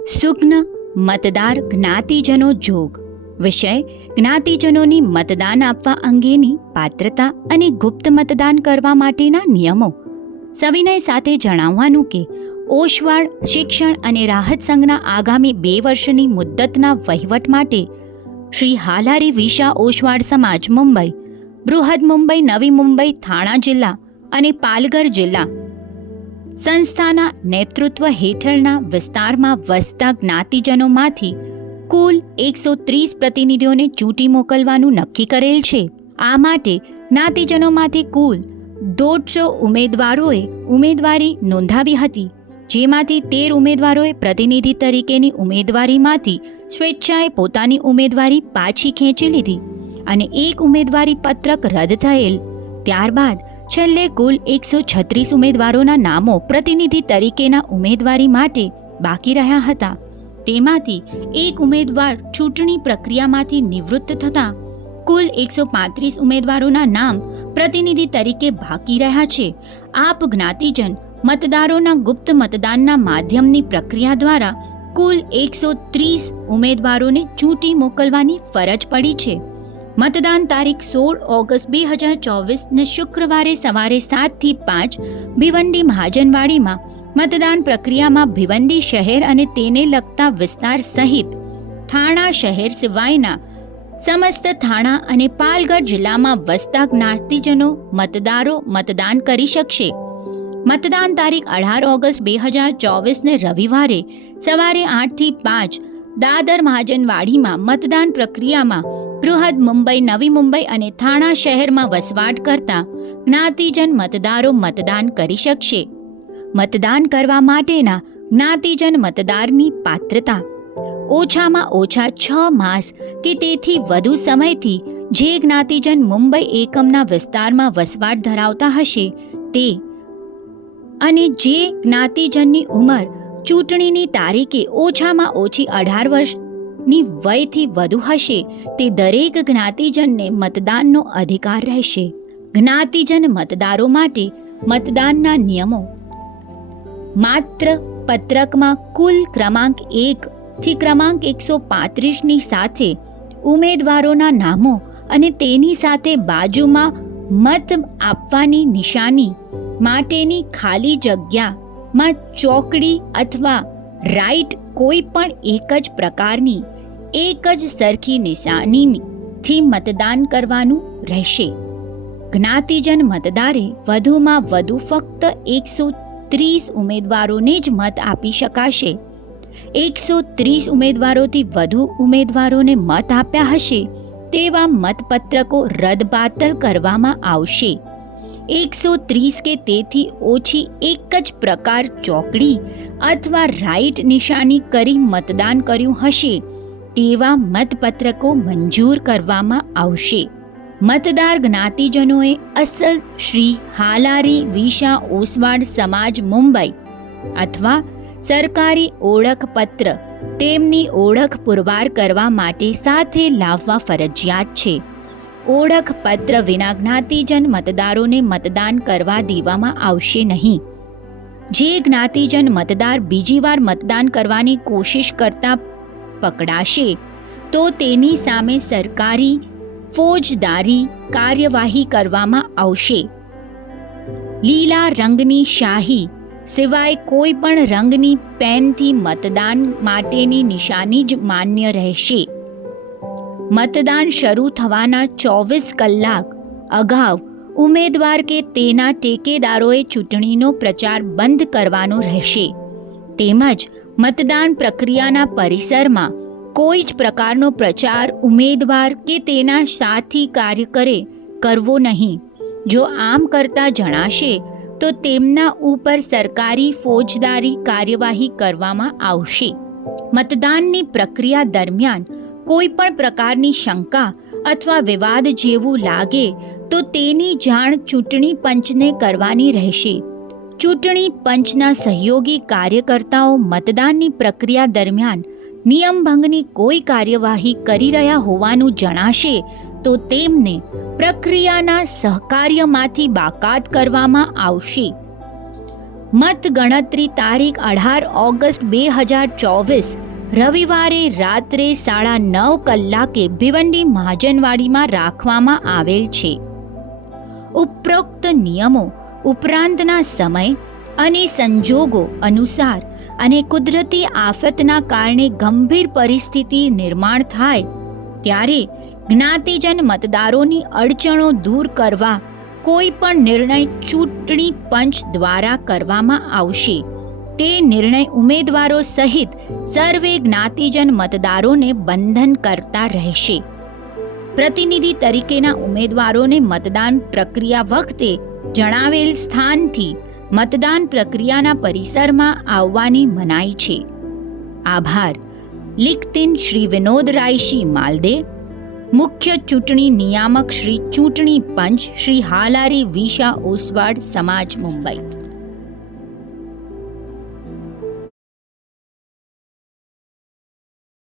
સુગ્ન મતદાર જ્ઞાતિજનો જોગ. વિષય: જ્ઞાતિજનોની મતદાન આપવા અંગેની પાત્રતા અને ગુપ્ત મતદાન કરવા માટેના નિયમો. સવિનય સાથે જણાવવાનું કે ઓસવાડ શિક્ષણ અને રાહત સંઘના આગામી 2 વર્ષની મુદ્દતના વહીવટ માટે શ્રી હાલારી વિશા ઓસવાડ સમાજ મુંબઈ, બૃહદ મુંબઈ, નવી મુંબઈ, થાણા જિલ્લા અને પાલઘર જિલ્લા સંસ્થાના નેતૃત્વ હેઠળના વિસ્તારમાં વસતા જ્ઞાતિજનોમાંથી કુલ 130 પ્રતિનિધિઓને ચૂંટી મોકલવાનું નક્કી કરેલ છે. આ માટે જ્ઞાતિજનોમાંથી કુલ 150 ઉમેદવારોએ ઉમેદવારી નોંધાવી હતી, જેમાંથી 13 ઉમેદવારોએ પ્રતિનિધિ તરીકેની ઉમેદવારીમાંથી સ્વેચ્છાએ પોતાની ઉમેદવારી પાછી ખેંચી લીધી અને 1 ઉમેદવારી પત્રક રદ થયેલ. ત્યારબાદ છેલ્લે કુલ 136 ઉમેદવારોના નામો પ્રતિનિધિ તરીકેના ઉમેદવારી માટે બાકી રહ્યા હતા. તેમાંથી 1 ઉમેદવાર ચૂંટણી પ્રક્રિયામાંથી નિવૃત્ત થતાં કુલ 135 ઉમેદવારોના નામ પ્રતિનિધિ તરીકે બાકી રહ્યા છે. આપ જ્ઞાતિજન મતદારોના ગુપ્ત મતદાનના માધ્યમની પ્રક્રિયા દ્વારા કુલ 130 ઉમેદવારોને ચૂંટી મોકલવાની ફરજ પડી છે. મતદાન તારીખ 16 ઓગસ્ટ 2024ને શુક્રવારે સવારે 7 થી 5 ભિવંડી મહાજનવાડીમાં મતદાન પ્રક્રિયામાં ભિવંડી શહેર અને તેને લગતા વિસ્તાર સહિત થાણા શહેર સિવાયના સમસ્ત થાણા અને પાલઘર જિલ્લામાં વસતા જ્ઞાતિજનો મતદારો મતદાન કરી શકશે. મતદાન તારીખ 18 ઓગસ્ટ 2024ને રવિવારે સવારે 8 થી 5 દાદર મહાજનવાડીમાં મતદાન પ્રક્રિયામાં બૃહદ મુંબઈ, નવી મુંબઈ અને થાણા શહેરમાં વસવાટ કરતા જ્ઞાતિજન મતદારો મતદાન કરી શકશે. મતદાન કરવા માટેના જ્ઞાતિજન મતદારની પાત્રતા: ઓછામાં ઓછા 6 માસ કે તેથી વધુ સમયથી જે જ્ઞાતિજન મુંબઈ એકમના વિસ્તારમાં વસવાટ ધરાવતા હશે તે, અને જે જ્ઞાતિજનની ઉંમર ચૂંટણીની તારીખે ઓછામાં ઓછી 18 વર્ષની વયથી વધુ હશે તે દરેક જ્ઞાતિજનને મતદાનનો અધિકાર રહેશે. જ્ઞાતિજન મતદારો માટે મતદાનના નિયમો: માત્ર પત્રકમાં કુલ ક્રમાંક 1 થી ક્રમાંક 135ની સાથે ઉમેદવારોના નામો અને તેની સાથે બાજુમાં મત આપવાની નિશાની માટેની ખાલી જગ્યામાં ચોકડી અથવા રાઈટ કોઈ પણ એક જ પ્રકારની એક જ સરખી નિશાનીથી મતદાન કરવાનું રહેશે. જ્ઞાતિજન મતદારે વધુમાં વધુ ફક્ત 130 ઉમેદવારોને જ મત આપી શકાશે. 130 ઉમેદવારોથી વધુ ઉમેદવારોને મત આપ્યા હશે તેવા મતપત્રકો રદબાતલ કરવામાં આવશે. 130 કે તેથી ઓછી એક જ પ્રકાર ચોકડી અથવા રાઈટ નિશાની કરી મતદાન કર્યું હશે તેવા મતપત્રકો મંજૂર કરવામાં આવશે. મતદાર જ્ઞાતિજનોએ અસલ શ્રી હાલારી વિશા ઓસવાડ સમાજ મુંબઈ અથવા સરકારી ઓળખપત્ર તેમની ઓળખ પુરવાર કરવા માટે સાથે લાવવા ફરજિયાત છે. ઓળખપત્ર વિના જ્ઞાતિજન મતદારોને મતદાન કરવા દેવામાં આવશે નહીં. જે જ્ઞાતિજન મતદાર બીજી વાર મતદાન કરવાની કોશિશ કરતા પકડાશે તો તેની સામે સરકારી ફોજદારી કાર્યવાહી કરવામાં આવશે. લીલા રંગની શાહી સિવાય કોઈ પણ રંગની પેનથી મતદાન માટેની નિશાની જ માન્ય રહેશે. મતદાન શરૂ થવાના 24 કલાક અગાઉ ઉમેદવાર કે તેના ટેકેદારોએ ચૂંટણીનો પ્રચાર બંધ કરવાનો રહેશે. તેમજ મતદાન પ્રક્રિયાના પરિસરમાં કોઈ જ પ્રકારનો પ્રચાર ઉમેદવાર કે તેના સાથી કાર્યકરે કરવો નહીં. જો આમ કરતા જણાશે તો તેમના ઉપર સરકારી ફોજદારી કાર્યવાહી કરવામાં આવશે. મતદાનની પ્રક્રિયા દરમિયાન કોઈ પણ પ્રકારની શંકા અથવા વિવાદ જેવું લાગે તો તેની જાણ ચૂંટણી પંચને કરવાની રહેશે. ચૂંટણી પંચના સહયોગી કાર્યકર્તાઓ મતદાનની પ્રક્રિયા દરમિયાન નિયમભંગની કોઈ કાર્યવાહી કરી રહ્યા હોવાનું જણાશે તો તેમને પ્રક્રિયાના સહકાર્યમાંથી બાકાત કરવામાં આવશે. મતગણતરી તારીખ 18 ઓગસ્ટ 2024 રવિવારે રાત્રે 9:30 કલાકે ભિવંડી મહાજનવાડીમાં રાખવામાં આવેલ છે. ઉપરોક્ત નિયમો ઉપરાંતના સમય અને સંજોગો અનુસાર અને કુદરતી આફતના કારણે ગંભીર પરિસ્થિતિ નિર્માણ થાય ત્યારે જ્ઞાતિજન મતદારોની અડચણો દૂર કરવા કોઈ પણ નિર્ણય ચૂંટણી પંચ દ્વારા કરવામાં આવશે. તે નિર્ણય ઉમેદવારો સહિત સર્વે જ્ઞાતિજન મતદારોને બંધન કરતા રહેશે. પ્રતિનિધિ તરીકેના ઉમેદવારોને મતદાન પ્રક્રિયા વખતે જણાવેલ સ્થાનથી મતદાન પ્રક્રિયાના પરિસરમાં આવવાની મનાઈ છે. આભાર. લિખતિન શ્રી વિનોદરાયસિંહ માલદે, મુખ્ય ચૂંટણી નિયામક શ્રી ચૂંટણી પંચ શ્રી હાલારી વિશા ઓસવાડ સમાજ મુંબઈ.